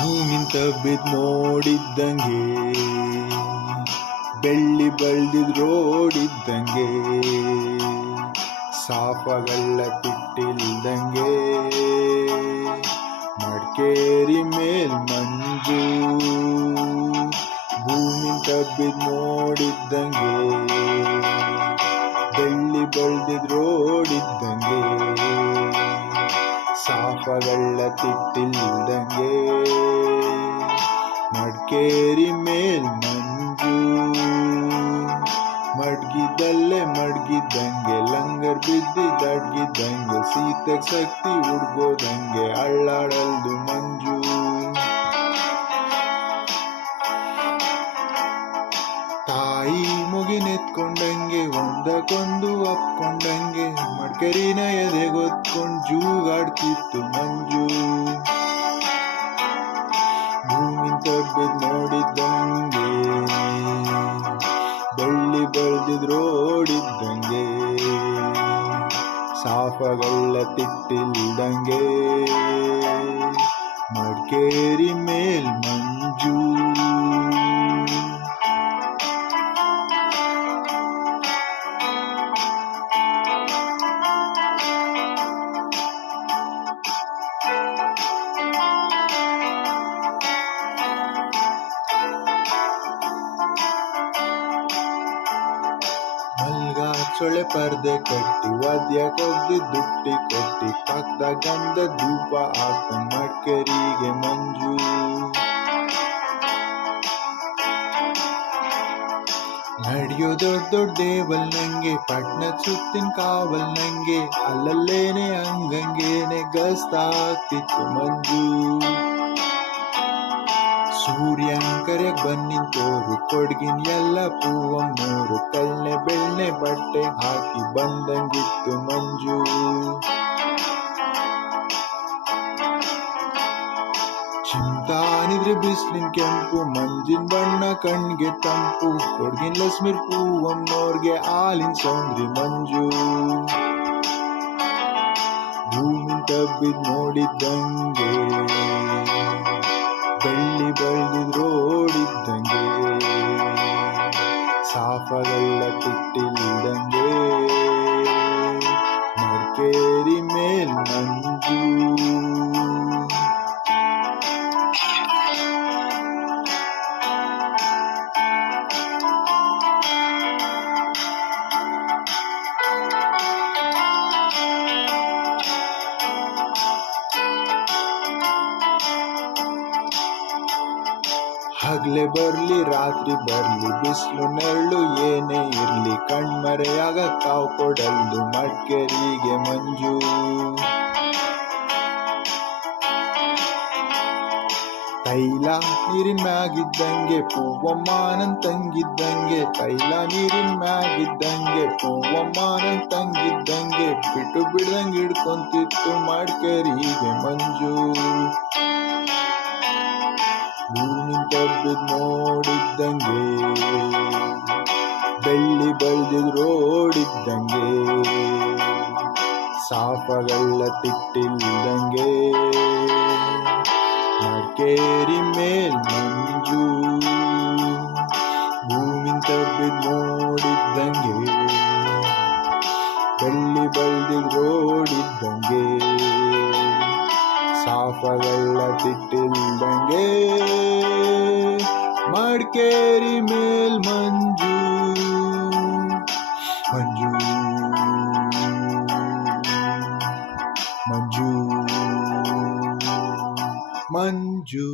ಭೂಮಿಂತ ಬಿದ್ ನೋಡಿದ್ದಂಗೆ ಬೆಳ್ಳಿ ಬಳ್ದಿದ್ ರೋಡಿದ್ದಂಗೆ ಸಾಪಗಳ ಬಿಟ್ಟಿಲ್ದಂಗೆ ಮಡಿಕೇರಿ ಮೇಲ್ ಮಂಜು ಭೂಮಿಂತ ಬಿದ್ ನೋಡಿದ್ದಂಗೆ ಬೆಳ್ಳಿ ಬಳ್ದಿದ್ ರೋಡಿದ್ದಂಗೆ ಸಾಪಗಳ ತಿಟ್ಟಿಲ್ದಂಗೆ ಮಡಿಕೇರಿ ಮೇಲ್ ಮಂಜು. ಮಡ್ಗಿದ್ದಲ್ಲೇ ಮಡ್ಗಿದ್ದಂಗೆ, ಲಂಗರ್ ಬಿದ್ದಿದ್ದಡ್ಗಿದ್ದಂಗೆ ಸೀತೆಗ್ ಶಕ್ತಿ ಹುಡ್ಗೋದಂಗೆ ಅಳ್ಳಾಡಲ್ದು ಮಂಜು. ತಾಯಿ ಮುಗಿನೆತ್ಕೊಂಡಂಗೆ ಒಂದಕ್ಕೊಂದು ಅಪ್ಕೊಂಡಂಗೆ ಮಡ್ಕರಿನ ಎದೆಗೊತ್ಕೊಂಡ್ ಜೂಗಾಡ್ತಿತ್ತು ಮಂಜು. ಭೂಮಿ ತಬ್ಬಿದ್ ನೋಡಿದ್ದಂಗೆ ಬೆಳ್ಳಿ ಬೆಳ್ದಿದ್ ರೋಡಿದ್ದಂಗೆ ಸಾಫಗಳ ತಿಟ್ಟಿಲ್ದಂಗೆ ಮಡ್ಕೇರಿ ಮೇಲ್ ಮಂಜು ಸೊಳೆ ಪರ್ದೆ ಕಟ್ಟಿ, ವಾದ್ಯ ಕೊಗ್ದಿ ದುಟ್ಟಿ ಕೊಟ್ಟಿ ಪಕ್ಕದ ಗಂಧ ಧೂಪ ಆತ ಮಡ್ಕರಿಗೆ ಮಂಜು. ನಡೆಯೋ ದೊಡ್ಡ ದೊಡ್ಡ ದೇವಲ್ ನಂಗೆ ಪಟ್ನ ಸುತ್ತಿನ ಕಾವಲ್ ನಂಗೆ, ಅಲ್ಲಲ್ಲೇನೆ ಹಂಗಂಗೇನೆ ಗಸ್ತಾಗ್ತಿತ್ತು ಮಂಜು. ಸೂರ್ಯಂಕರ್ಯಗ್ ಬನ್ನಿಂತೋರು ಕೊಡ್ಗಿನ ಎಲ್ಲ ಮೂರು. ಕಲ್ನೆ ಬೆಳ್ಳೆ ಬಟ್ಟೆ ಹಾಕಿ ಬಂದಂಗಿತ್ತು ಮಂಜು. ಚಿಂತಾನಿದ್ರೆ ಬಿಸ್ಲಿನ್ ಕೆಂಪು, ಮಂಜಿನ ಬಣ್ಣ ಕಣ್ಗೆ ತಂಪು. ಕೊಡ್ಗಿನ ಲಸ್ಮಿರ್ ಪೂವಮ್ಮೋರ್ಗೆ ಆಲಿನ್ ಸೌಂದ್ರಿ ಮಂಜು. ಭೂಮಿ ತಬ್ಬಿದ್ ನೋಡಿದ್ದಂಗೆ. ಬೆಳ್ಳಿ ಬೆಳ್ದಿದ್ ರೋಡಿದ್ದಂಗೆ ಸಾಫಗಳ ಹಗ್ಲೆ ಬರ್ಲಿ, ರಾತ್ರಿ ಬರ್ಲಿ, ಬಿಸಿಲು ನೆರಳು ಏನೇ ಇರ್ಲಿ, ಕಣ್ಮರೆಯಾಗ ಕಾವು ಕೊಡಲ್ಲು ಮಡ್ಕೇರಿಗೆ ಮಂಜು. ತೈಲ ನೀರಿನ ಮ್ಯಾಗಿದ್ದಂಗೆ ಪೂವಮ್ಮನನ್ ತಂಗಿದ್ದಂಗೆ, ತೈಲ ನೀರಿನ ಮ್ಯಾಗಿದ್ದಂಗೆ ಪೂವಮ್ಮನನ್ ತಂಗಿದ್ದಂಗೆ, ಬಿಟ್ಟು ಬಿಡ್ದಂಗೆ ಹಿಡ್ಕೊಂತಿತ್ತು ಮಡ್ಕೇರಿಗೆ ಮಂಜು. ಭೂಮಿ ತಬ್ಬಿದ್ ನೋಡಿದ್ದಂಗೆ ಬೆಳ್ಳಿ ಬೆಳ್ದಿದ್ ರೋಡಿದ್ದಂಗೆ ಸಾಪಗಳ ತಿಟ್ಟಿಲ್ದಂಗೆ ಮಡಿಕೇರಿ ಮೇಲ್ ಮಂಜು ಭೂಮಿ ತಬ್ಬಿದ್ ನೋಡಿದ್ದಂಗೆ ಬೆಳ್ಳಿ ಬೆಳ್ದಿದ್ ರೋಡಿದ್ದಂಗೆ ಸಾಫಗಳ ತಿಟ್ಟಿಲ್ದಂಗೆ ಮಡಿಕೇರಿ ಮೇಲ್ ಮಂಜು ಮಂಜು ಮಂಜು ಮಂಜು